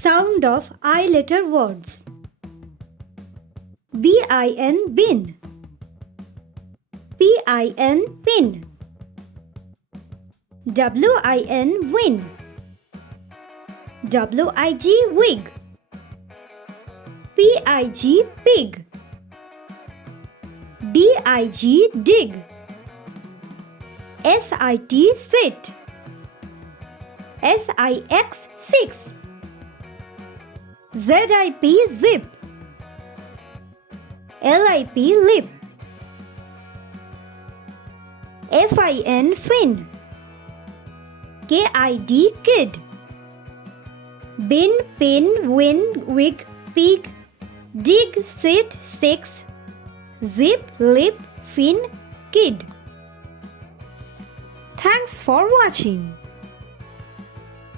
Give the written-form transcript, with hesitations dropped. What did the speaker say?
Sound of I letter words. bin bin. Pin pin. Win win. Wig wig. Pig pig. Dig dig. Sit sit. Six six. Zip zip. Lip lip. Fin fin. Kid kid. Bin pin win wig pig. Dig sit six. Zip lip fin kid. Thanks for watching.